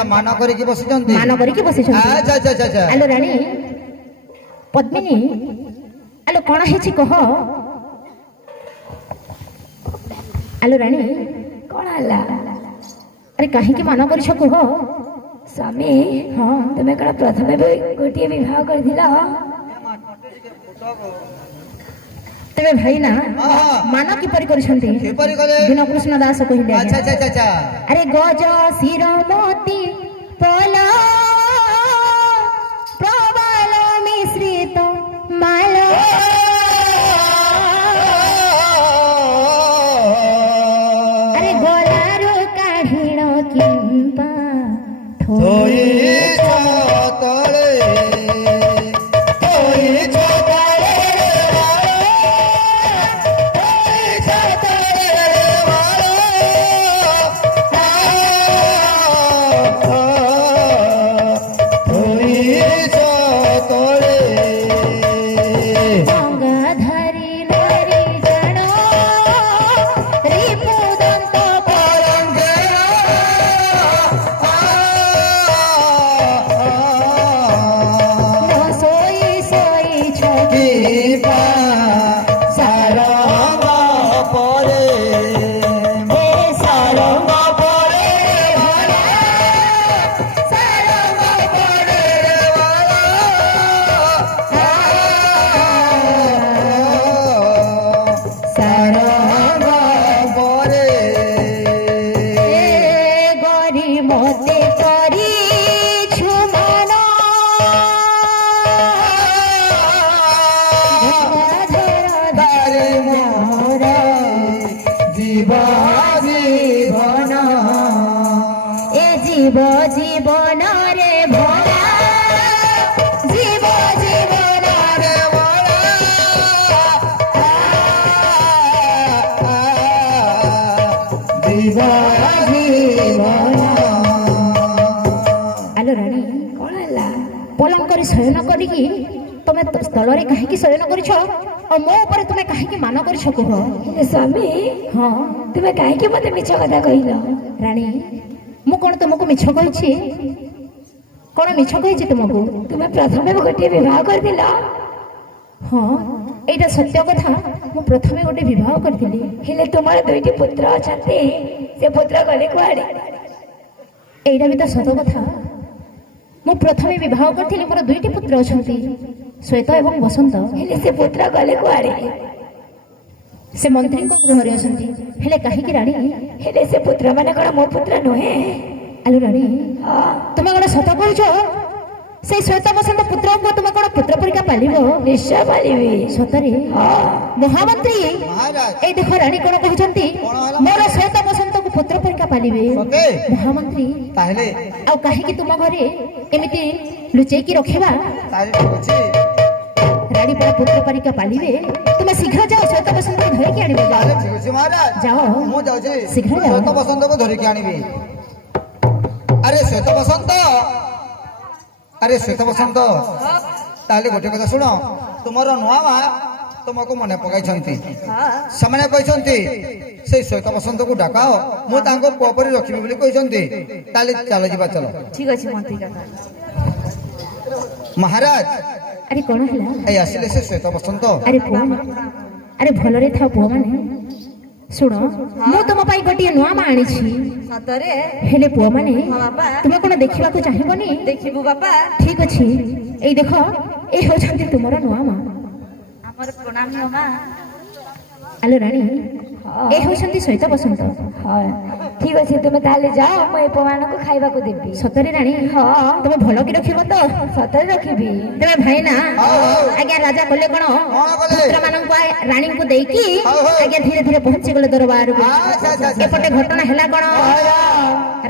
अच्छा मान करके बसिचंती मान करके बसिचंती अच्छा अच्छा अच्छा आलो रानी पद्मिनी आलो कोन हेछि कह आलो रानी कौन हला अरे कहीं की मान कर कह स्वामी हाँ तुम्हें कौन प्रथमे भी गोटे विवाह कर दिला तेरे भाई ना हाँ। मान किपरि करछंती किपरि करे दिन कृष्ण दास कहिले अच्छा अच्छा अच्छा अच्छा अरे गज शिरोमती पला प्रबल मिश्रित माल अरे गलारो काढिण किंपा थोई छतळे थोई छतळे थोई छतळे थोई छतळे गंगाधरी नारी जण रिपुदंत सोई सोई छकी गरी मते करी छुमना जीव जीवन रे भोला जीव जीवन रे आलो रानी कौन हला पलंग करी शयन करिकी तमे स्थल रे काहे की शयन करिछ और मो ऊपर तमे काहे की मान करिछ कह हे स्वामी हां तुम्हें काहे के मते मिछ कथा कहिलो रानी मु कोन तुमको मिछ कहिछि कोन मिछ कहिछि तुमको तुम्हें प्रथमे भी गोटे विवाह कर दिला हाँ एटा सत्य कथा मु प्रथमे गोटे विवाह करथिली हेले तुम्हारे दुईटी पुत्र अछंती से पुत्र गले कुआडे एटा भी तो सत कथा मु प्रथमे विवाह करथिली मोर दुईटी पुत्र अछंती श्वेत एवं बसंत हेले से पुत्र गले कुआडे से मंत्री को गृह रे अछंती हेले काहे की रानी हेले से पुत्र माने कोन मो पुत्र नहे आलो रानी हां तुम कोन सत कहछ से श्वेत बसंत पुत्र को तुम कोन पुत्र परिका पालिबो निश्चय पालिबी सतरे हां महामंत्री महाराज ए देखो रानी कोन कहछंती मोर श्वेत बसंत को पुत्र परिका पालिबे सते महामंत्री ताहले आ काहे की तुम घरे एमिति लुचै की रखिबा तारी होची रानी बड़ा पुत्र परिका पालिबे तुम शीघ्र जाओ श्वेत बसंत को धरे की आनिबे ताले जाओ ठीक अछि महाराज जाओ मु जाउ छी शीघ्र जाओ श्वेत बसंत को धरि के आनिबे अरे श्वेत बसंत अरे श्वेत बसंत ताले गोटे कथा सुनो तुमरो नुआ मा तुमको मने पकाई छंती समय कहि छंती से श्वेत बसंत को डाकाओ मु तांको पोपरी रखिबे बोली कहि छंती ताले चलो जीवा चलो ठीक अछि मंत्री का महाराज अरे कोन हला ए आसिले से श्वेत बसंत अरे पुआ अरे भलरे था पुआ माने सुनो मु तुम पाई गोटे नुआ मा आनी छी सतरे हेले पुआ माने बाबा तुमे कोन देखिबा को चाहिबनी देखिबु बाबा ठीक अछि ए देखो ए हो छंती तुमरो नुआ मा हमर प्रणाम मामा आलो रानी ए हो छंती श्वेत बसंत हां ठीक अछि तुमे ताले जाओ मैं पवान को खाइबा को देबी सतरे रानी हां तुम भलो की रखिबो तो सतरे रखिबी तेरे भाई ना आज्ञा राजा कले कोन पुत्र मानन को रानी को देई की आज्ञा धीरे धीरे पहुंची गले दरबार को एपटे घटना हैला कोन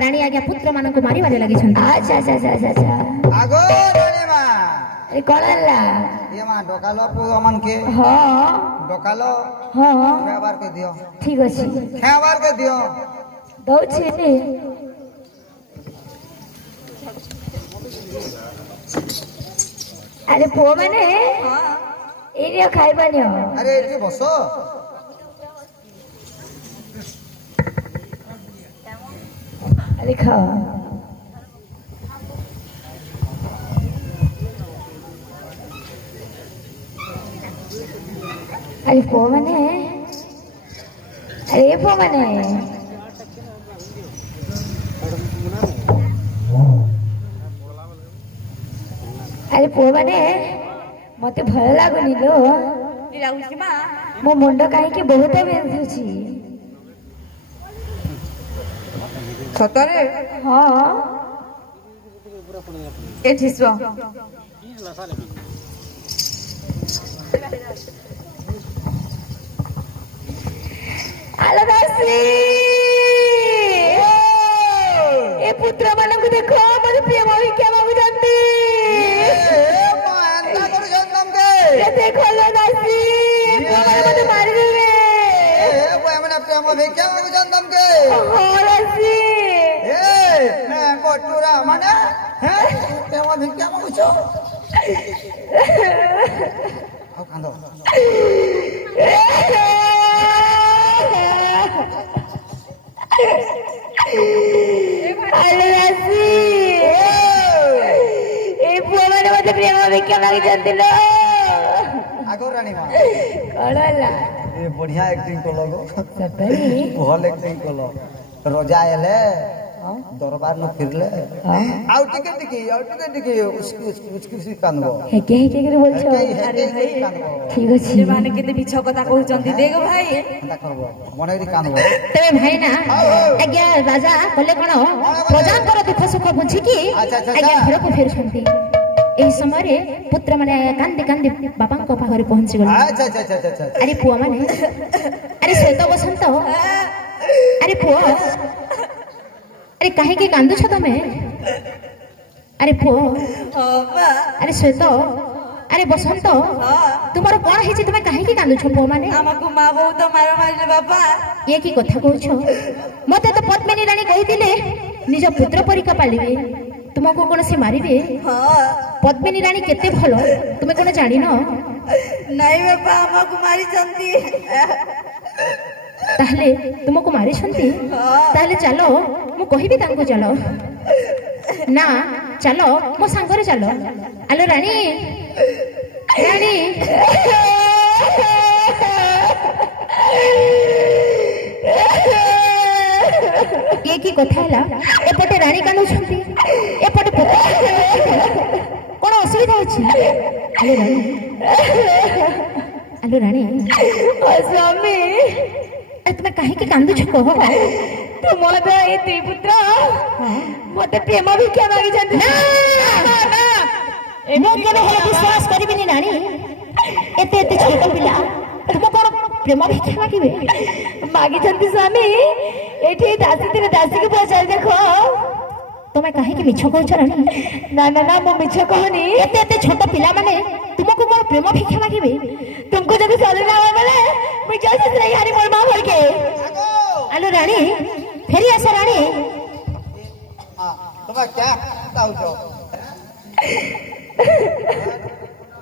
रानी आज्ञा पुत्र मानन को मारी बारे लागि छन अच्छा अच्छा अच्छा अच्छा आगो रानी मा ए कोन हला ये मा डोकालो पुआ मन के हां डोकालो हां खेबार के दियो ठीक अछि खेबार के दियो दौ छी अरे पुआ माने एरिया खाइबानी हो अरे ये बसो अरे खाओ ଆରେ ପୁଅ ମାନେ ଆରେ ପୁଅ ମାନେ ଆରେ ପୁଅ ମାନେ ମତେ ଭଲ ଲାଗୁନି ଲୋ ମୋ ମୁଣ୍ଡ କାହିଁକି ବହୁତ ବିନ୍ଧୁଛି। ସତରେ ହଁ ଏଠି ଶୁଅ। ଆଲୋ ଦାସୀ ଏ ପୁତ୍ର ମାନଙ୍କୁ ଦେଖ ମତେ ପ୍ରେମ ଭିକ୍ଷା ମାଗୁଛନ୍ତି। ଦେଖ ଲୋ ଦାସୀ ପୁଅମାନେ ମତେ ମାରିଦେବେ। ପ୍ରେମ ଭିକ୍ଷା ମାଗୁଛନ୍ ତମକେ ହଁ ଦାସୀ କଟୁରା ମାନେ ପ୍ରେମ ଭିକ୍ଷା ମାଗୁଛ ଆଉ କାନ୍ଦ ଆଲୋ ଦାସୀ ଏ ପୁଅମାନେ ମତେ ପ୍ରେମ ଭିକ୍ଷା ମାଗୁଛନ୍ତି ଲୋ। ଆଗ ରାଣୀ ମା କଣ ହେଲା ଏ ବଢିଆ एक्टिंग कलो गो ସତରେ भल एक्टिंग कलो रजा एले दरबार न फिरले आउ टिके उसकी कानबो हेके हेके करे बोलছো আরে ভাই ঠিক আছে ମାନେ କେତେ ମିଛ କଥା କହୁଛନ୍ତି ଦେଖ ଭାଇ। एंता करबो मने री कानबो ତେବେ ଭାଇନା ଆଜ୍ଞା ରାଜା କଲେ କଣ ପ୍ରଜାଙ୍କର ଦୁଃଖ ସୁଖ ବୁଝିକି ଆଜ୍ଞା ଘରକୁ ଫେରୁଛନ୍ତି। ଏହି ସମୟରେ ପୁତ୍ରମାନେ କାନ୍ଦି କାନ୍ଦି ବାପାଙ୍କ ପାଖରେ ପହଞ୍ଚିଗଲେ। अच्छा अच्छा अच्छा अच्छा ଆରେ ପୁଅମାନେ ଆରେ ଶ୍ଵେତ ବସନ୍ତ ଆରେ ପୁଅ ଆରେ କାହିଁକି କାନ୍ଦୁଛ ତମେ? ଆରେ ପୁଅ ଆରେ ଶ୍ଵେତ ଆରେ ବସନ୍ତ ତୁମର କଣ ହେଇଛି ତମେ କାହିଁକି କାନ୍ଦୁଛ ପୁଅମାନେ? ଆମକୁ ମା ବହୁତ ମାର ମାରିଲେ ବାପା। ଇଏ କି କଥା କହୁଛ? ମତେ ତ ପଦ୍ମିନୀ ରାଣୀ କହିଥିଲେ ନିଜ ପୁତ୍ର ପରୀକ୍ଷା ପାଳିବେ ତୁମକୁ କଣ ସେ ମାରିବେ? ପଦ୍ମିନୀ ରାଣୀ କେତେ ଭଲ ତୁମେ କଣ ଜାଣିନ? ନାଇଁ ବାପା ଆମକୁ ମାରିଛନ୍ତି। ତାହେଲେ ତୁମକୁ ମାରିଛନ୍ତି? ତାହେଲେ ଚାଲ ମୁଁ କହିବି ତାଙ୍କୁ ଚାଲ ନା ଚାଲ ମୋ ସାଙ୍ଗରେ ଚାଲ। ଆଲୋ ରାଣୀ ରାଣୀ ଇଏ କି କଥା ହେଲା? ଏପଟେ ରାଣୀ କାନ୍ଦୁଛନ୍ତି ଏପଟେ କଣ ଅସୁବିଧା ଅଛି? ଆଲୋ ରାଣୀ ଆଲୋ ରାଣୀ ସ୍ୱାମୀ ତୁମେ କାହିଁକି କାନ୍ଦୁଛ କହ? ତୁମର ଏ ଦୁଇ ପୁତ୍ର ମତେ ପ୍ରେମ ଭିକ୍ଷା ମାଗିଛନ୍ତି। ମୁଁ କେବେ ହେଲେ ବିଶ୍ୱାସ କରିବିନି ରାଣୀ। ଏତେ ଏତେ ଛୋଟ ପିଲା ତୁମ କଣ ପ୍ରେମ ଭିକ୍ଷା ମାଗିବେ? ମାଗିଛନ୍ତି ସ୍ୱାମୀ। ଏଠି ଦାସୀ ଦାସୀକୁ ପଚାରି ଦେଖ। ତମେ କାହିଁକି ମିଛ କହୁଛ ରାଣୀ? ନା ନା ନା ମୁଁ ମିଛ କହୁନି। ଏତେ ଏତେ ଛୋଟ ପିଲାମାନେ ତୁମକୁ କଣ ପ୍ରେମ ଭିକ୍ଷା ମାଗିବେ? तुमको जब सॉरी ना मिले मैं जैसे नहीं यानी मोर मां भर के आलो रानी फेरी आस रानी हां तबा क्या ताऊ जो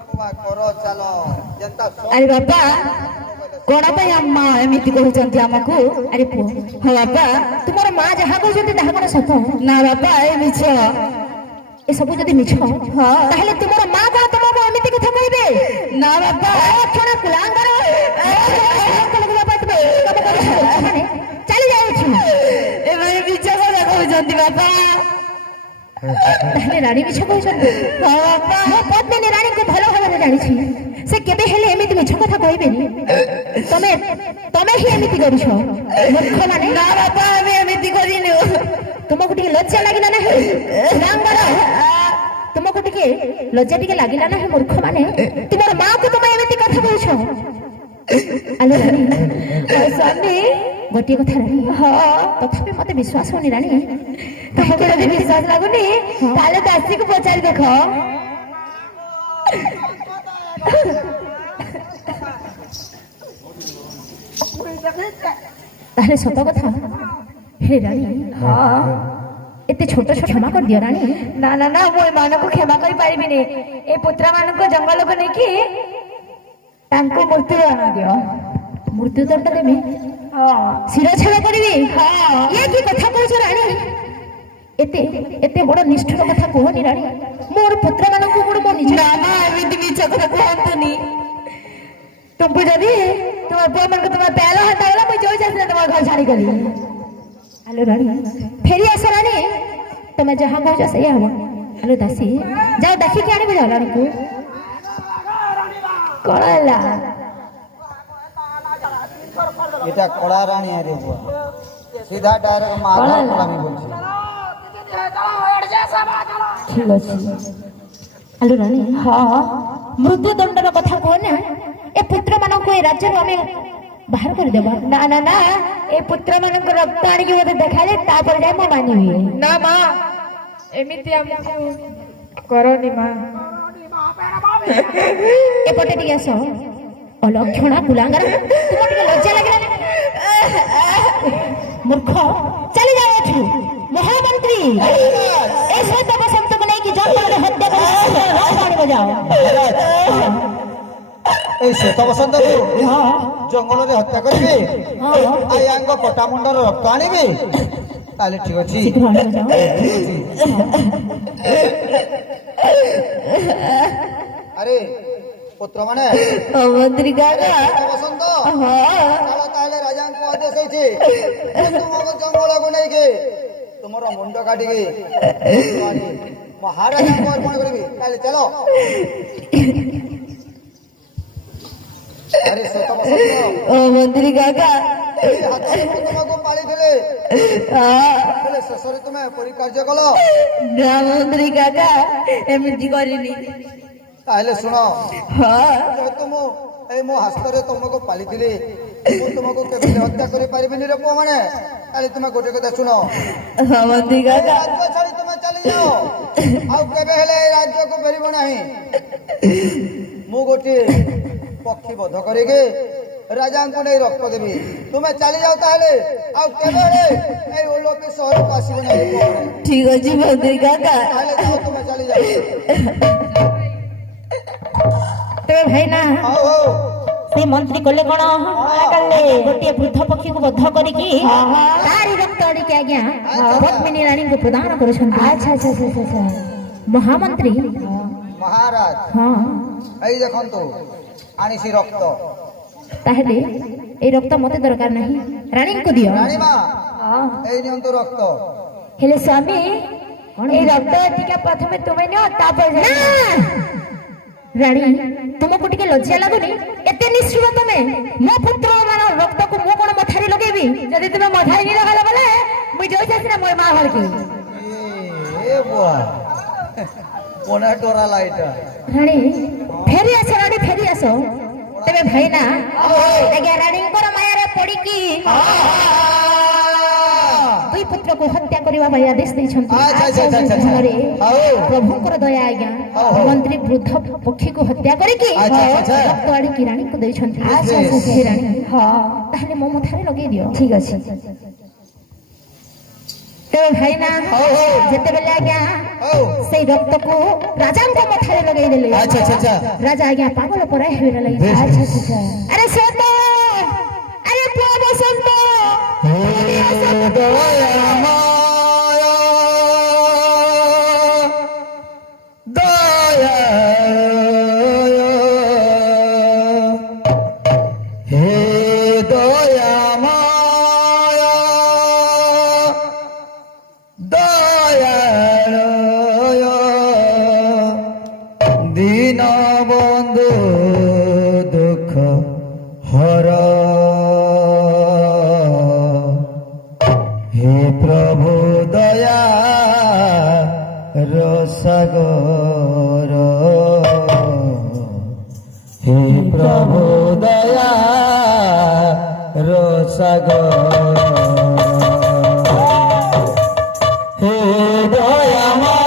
तबा करो चलो जनता अरे बाबा कोण ପାଇଁ अम्मा एमिति कहउचंती हमकु। अरे पुओ हां बाबा तुमर मां जहा कहउचंती ताहा कोन सत? ना बाबा ए मिछ ए सब जदी मिछ हां ताहले तुमर मां कोन तुमको एमिति कथा कहबे? ना बाबा छोड़ा कुलांगर चली जाऊछु ए भाई मिछ কথা कहउचंती बाबा। ताहले रानी मिछ कहउचंती? हां बाबा मो पद्मिनी रानी को भलो भाबरे जानिछि से केबे हेले एमिति मिछ कथा कहबेनी। तमे ही एमिति करिछो मूर्ख माने। ना बाबा আমি এমিতি করিনি। तुमको टिके लज्जा लागिला नाही कुलांगर? तुमको टिके लज्जा टिके लागिला नाही मूर्ख माने? तुमर मां को तुम एमिति कथा कहउछो? आलो रानी स्वामी गोटे कथा रानी हां तथापि मते विश्वास होनी रानी। तुमको जब विश्वास लागुनी ताले दासी को पचारि देखो। ताहले सत कथा हे रानी हां एते छोट छोट क्षमा कर दियो रानी। ना ना ना मो मान को क्षमा करि पारिबिनी। ए पुत्र मान को जंगल को नेकी तांको मृत्यु दंड दियो। मृत्यु दंड देबी? हां शिरछेद करबी? हां ये की कथा कहछ रानी? एते एते बड़ निष्ठुर कथा कहनी रानी। मोर पुत्र मान को गुण मो निज ना ना एमिति मिछ कथा कहंतुनी। तुमको जदी तुम पुआ मन को तुम पहला हटा वाला मैं जो जैसे तुम घर छाड़ी गली आलो रानी फेरी आस रानी तुम्हें जहाँ कहो सही हम आलो दासी जाओ देखी के आने जाओ रानी को कळला এটা কড়া রানী আরে বুয়া সিধা ডাইরেক্ট মারা আমি বলছি ঠিক আছে आलो रानी हां मृत्युदंडर कथा कहना ए पुत्र मानक ए राज्य आम बाहर कर देबा ना ना ना ए पुत्र मानक रक्त आनी के मते देखाले तापर जाय म मानिबी ନା ମା ଏମିତି ଆମକୁ କରନି ମା एपटे टिके आस अलक्षणा कुलांगार तुम टिके लज्जा लागला मूर्ख चली जाओ एठू महामंत्री ए श्वेत बसंत को नहीं कि जंगल में हत्या कर पानी बजाओ এই শ্বেত বসন্তକୁ জঙ্গলরে হত্যা করবে আর ইয়াঙ্গ পটা মুন্ডর রক্ত আনিবে তাহলে ঠিক আছে शीघ्र आने बजाओ আরে পুত্র মানে मंत्री काका শ্বেত বসন্ত চলো তাহলে রাজাঙ্কু আদেশ হইছে তোমাকে জঙ্গলକୁ নেইকে তোমার মুন্ড কাটিকে মহারাজাঙ্কু অর্পণ করবি তাহলে চলো আরে শ্বেত বসন্ত ओ मंत्री काका তোমাকে পালি দিলে বলে শেষরে তুমি পরিকার্য কল ना मंत्री काका एमती करिनी তাহলে শুনো हां যেহেতু ମୁଁ এই ମୋ ହସ୍ତରେ ତମକୁ ପାଳିଥିଲି ମୁଁ ତୁମକୁ କେବେ ହତ୍ୟା କରିପାରିବିନି ରେ ପୁଅ ମାନେ ତାହେଲେ ତୁମେ ଗୋଟେ କଥା ଶୁଣ हां मंत्री এই काका ରାଜ୍ୟ ଛାଡ଼ି ତୁମେ ଚାଲିଯାଅ ଆଉ କେବେ ହେଲେ এই ରାଜ୍ୟକୁ ଫେରିବ ନାହିଁ ମୁଁ ଗୋଟିଏ ପକ୍ଷୀ ବଧ କରିକି ରାଜାଙ୍କୁ ନେଇ ରକ୍ତ ଦେବି ତୁମେ ଚାଲିଯାଅ ତାହେଲେ ଆଉ କେବେ ହେଲେ এই ଓଲୋପି ସହରକୁ ଆସିବ ନାହିଁ ପୁଅ ମାନେ। ठीक अछि मंत्री काका ତାହେଲେ ଯାଅ ତୁମେ ଚାଲିଯାଅ तेरे भाई ना ହଉ ହଉ से मंत्री कले कोन कले गोटे वृद्ध पक्षी को बद्ध करिकी तारी रक्त अडिके आज्ञा पद्मिनी रानी को प्रदान करछन अच्छा अच्छा अच्छा अच्छा महामंत्री ମହାରାଜ हां এই ଦେଖନ୍ତୁ ଆଣିଛି ରକ୍ତ ताहले ए रक्त मते दरकार नहीं रानी को दियो ରାଣୀମା हां এই নিয়ন্তু রক্ত हेले स्वामी ए रक्त टिका प्रथमे तुमे नियो तापर ना रानी तुमको टिके लज्जा लागुनी एते निष्ठुर तमे मो पुत्र मान रक्त को मो कोन मथारी लगेबी जदि तुमे मधाई नि लगाला बोले मुई जोइ जासिना मोर मां घर की ए बुआ कोना डोरा लाइटा रानी फेरी आसो रानी फेरी आसो तेरे भाई ना आज्ञा रानी को माया रे पड़ी की दुई पुत्र को हत्या करबा भाई आदेश दै छन अच्छा, अच्छा, अच्छा, अच्छा। आओ। प्रभु को दया आज्ञा मंत्री वृद्ध पक्षी को हत्या करे की अच्छा, अच्छा, अच्छा। रक्त आड़ी की रानी को दै छन अच्छा, अच्छा, हे रानी हां ताहले मो मथारे लगे दियो ठीक अछि तेरे भाई ना हौ, हौ। जेते बेले आज्ञा हौ सेई रक्त को राजा को मथारे लगे देले अच्छा अच्छा अच्छा राजा आज्ञा पागल पराय हेरे लगे बेश, अच्छा अच्छा अरे श्वेत अरे पुआ बसंत দীন বন্ধু দুঃখ হর হে প্রভু দয়া রসগর হে প্রভু দয়া রসগর হে দয়াময়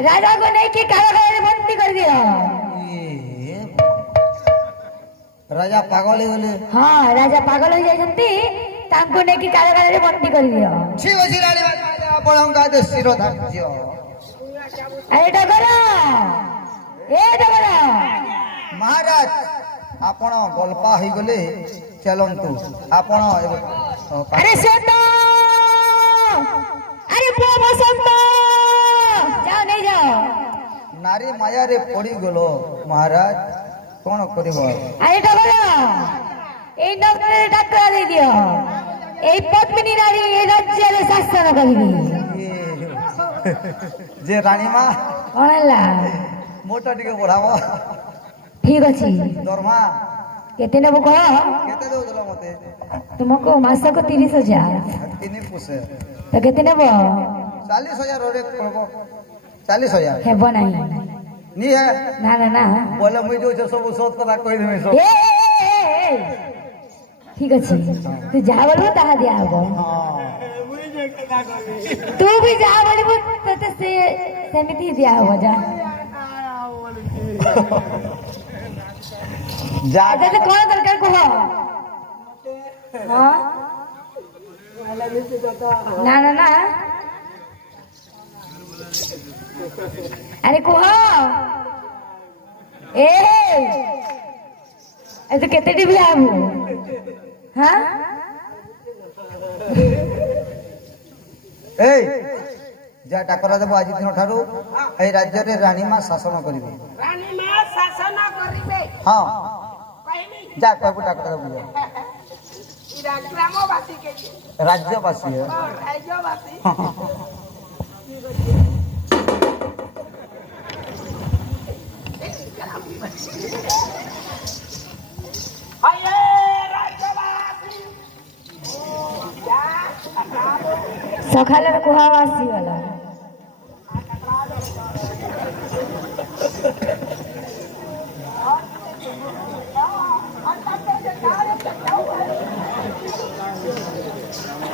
राजा को नहीं कि कारागार में बंदी कर दिया। राजा पागल गले। हाँ राजा पागल हो जाइछंती तांको नहीं कि कारागार में बंदी कर दिया। छी बसी रानी राजा आपणका दे शिरो धाज्य। अरे डगरा ए डगरा महाराज आपण गल्पा हो गले चलंतु आपण अरे श्वेता अरे पुआ बसंत जाओ नहीं जाओ। नारी माया रे पड़ी गलो महाराज कौन करिबो। अरे डगरा ए डॉक्टर डॉक्टर दे दियो ए पद्मिनी नारी ए राज्य रे शासन करबी। जे रानी मां कोनला मोटा टिके बढ़ावो ठीक अछि। दरमा केते नेबो कह केते दो दला मते तुमको मासक 30,000 तिनी पुसे तो केते नेबो 40,000 रे पड़बो 40,000 हेबो नहीं नी है ना ना ना बोले मुई जो सब सोच कथा कहि देमे सब। ए ठीक अछि तू जा बोलबो ताहा दिया हबो। हां तू भी जा बोलबो तते से समिति दिया हबो जा जा अच्छा तो कौन दरकार को हो। हाँ ना ना ना अरे को हो ए तो केते डी भी आबू। हाँ ए जा डाकरा देबो आज दिन ठारू ए राज्य रे रानी मां शासन करिवे। रानी मां शासन करिवे। हां कहनी जा कहबो डाकरा देबो ई ग्रामवासी के राज्यवासी है राज्यवासी आये राज्यवासी सखाले कुहावासी वाला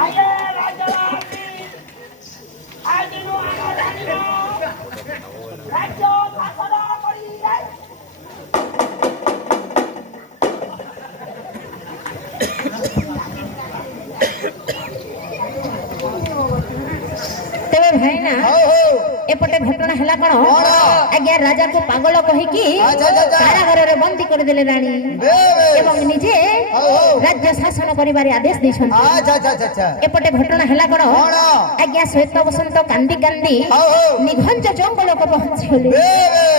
आये राज्यवासी आज नो रानी राज्य शासन करी जाय। तेरे भाई ना हो हो एपटे घटना हैला कोन कोन? आज्ञा राजा को पागल कहि की अच्छा, अच्छा, अच्छा। कारागार रे बंदी कर देले रानी बे एवं निजे हो हो राज्य शासन करिबारे आदेश दैछन्ति। अच्छा अच्छा अच्छा अच्छा एपटे घटना हैला कोन कोन? आज्ञा श्वेत बसंत कांदी कांदी हो हो निघंज जंगल को पहुंची होले। बे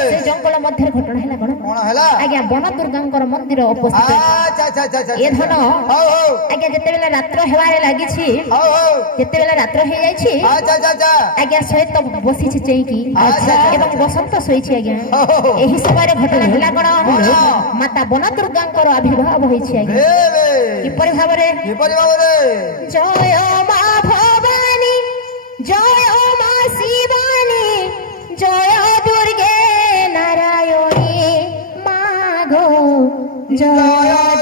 से जंगल मध्य घटना हैला कोन कोन हला आज्ञा वन दुर्गांकर मंदिर उपस्थित अच्छा अच्छा अच्छा अच्छा ए धन हो हो आज्ञा जते बेला रात्र हेबारे लागिछि हो हो जते बेला रात्र हे जाइछि अच्छा अच्छा अच्छा आज्ञा श्वेत बसिछि चेईकी अच्छा। एवं बसंत शोइछि आज्ञा हो। एही समय घटना हैला कोन कोन? माता वन दुर्गांकर आविर्भाव होइछि आज्ञा बे किपरि भाबरे की परिवार रे जय मा भवानी जय मा शिवानी जय दुर्गे नारायणी मागो जय